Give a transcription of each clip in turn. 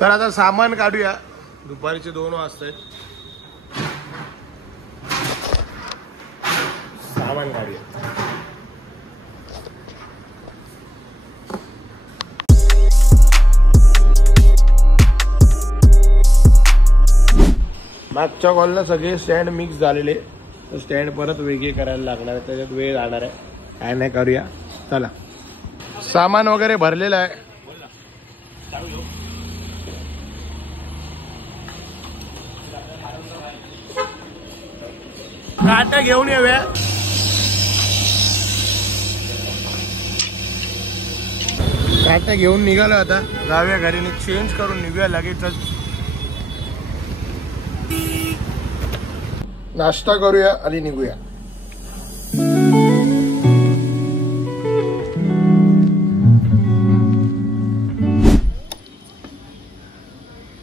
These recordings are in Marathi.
तर आता सामान काढूया. दुपारचे 2 वाजतायत. सामान काढूया. मागच्या कॉलला सगळे स्टँड मिक्स झालेले, तर स्टँड परत वेगळे करायला लागणार आहे. त्याच्यात वेळ जाणार आहे. काय नाही, करूया. चला, सामान वगैरे भरलेलं आहे. काटा घेऊन येऊया. काटा घेऊन निघालो. आता जाऊया घरी. चेंज करून निघूया लगेचच. नाश्ता करूया आणि निघूया.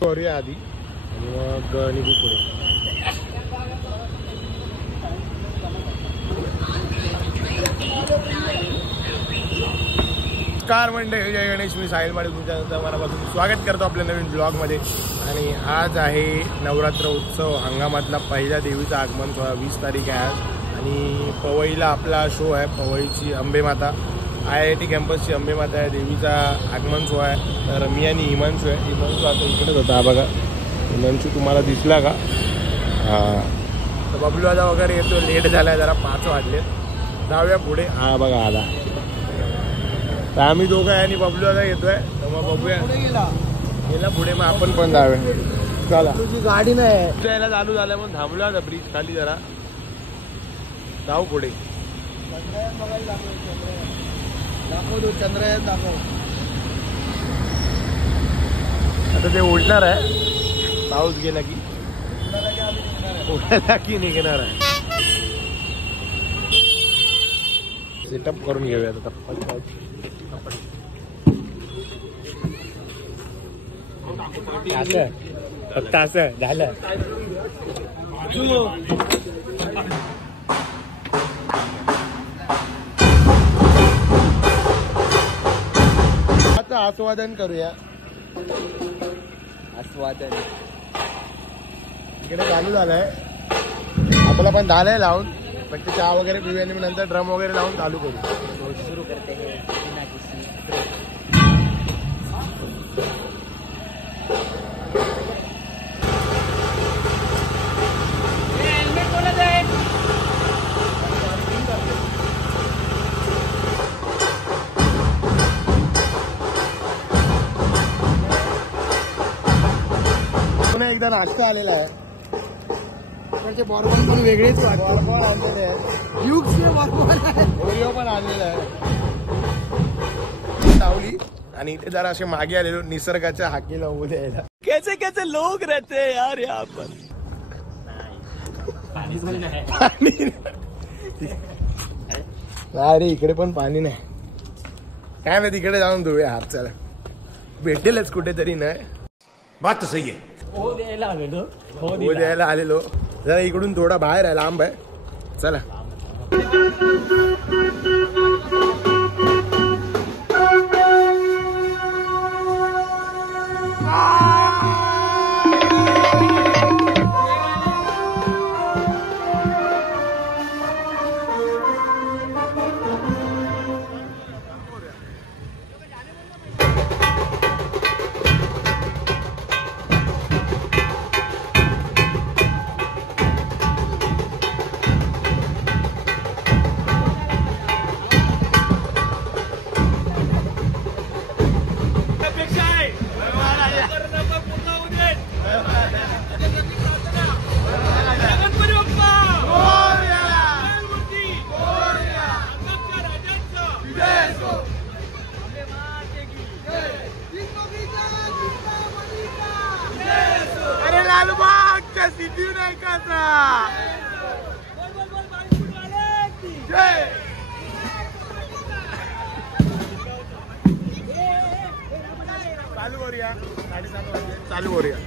करूया आधी आणि मग निघू पुढे. नमस्कार मंडळी, जय गणेश. मी साहिल माडे तुमच्या मनापासून स्वागत करतो आपल्या नवीन ब्लॉगमध्ये. आणि आज आहे नवरात्र उत्सव हंगामातला पहिल्या देवीचं आगमन सोहळा. 20 तारीख आहे आज. आणि पवईला आपला शो आहे. पवईची अंबेमाता, IIT कॅम्पसची अंबेमाता आहे. देवीचा आगमन सोहळा आहे. तर मी आणि हिमांशू आहे. हिमांशू आता इकडेच होता. बघा, हिमांशू तुम्हाला दिसला का? हां, तर बबलू दादा वगैरे येतो. लेट झाला आहे जरा, 5 वाजले. जाऊया पुढे. हा बघा आला. तर आम्ही दोघं आहे आणि बबलू दादा येतोय. तर मग बघूया. गेला पुढे, मग आपण पण जाऊया. चला. तुझी गाडी नाही यायला चालू झालं म्हणून थांबलो आता ब्रिज खाली जरा. जाऊ पुढे. दाखव चंद्रयान दाखव. आता ते उडणार आहे. पाऊस गेला की उडायला की निघणार आहे. सेटअप करून घेऊया आता. असं फक्त असं झालं. आता आस्वादन करूया. आस्वादन इकडे चालू झालंय. आपला पण झालंय लावून. फक्त चहा वगैरे पिऊया आणि नंतर ड्रम वगैरे लावून चालू करू. सुरू करते हैं. एकदा नाश्ता आलेला आहे. त्याचे बॉर्बन पण वेगळेच बॉर्बन आणलेले आहे. युगचे बॉर्बन ओरिओ पण आणलेलं आहे. सावली आणि इथे जरा असे मागे आलेलो निसर्गाच्या हाकेला उभे द्यायला. कैसे कैसे लोग रहते हैं यार यहाँ पर. अरे इकडे पण पाणी नाही. काय नाही, तिकडे जाऊन धुऊया हात. चला, भेटेलच कुठेतरी. नाही, बात तर सही आहे. हो द्यायला आलेलो. जरा इकडून थोडा बाहेर आहे, लांब आहे. चला. चालू करूया. 7:30 वाजले. चालू करूया.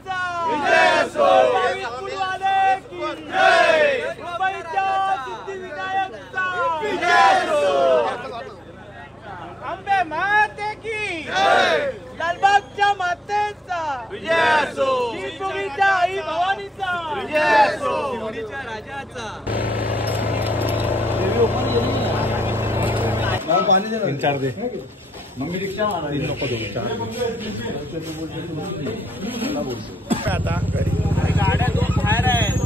मातेचा विजय असो. फुलवाले की जय. मुंबईच्या सिद्धिविनायकचा विजय असो. अंबे माते की जय. लालबागच्या मातेचा विजय असो. शिवभूमीच्या आई भवानीचा विजय असो. शिवडीच्या राजाचा तीन चार दे आता गाड्या दोन बाहेर आहेत.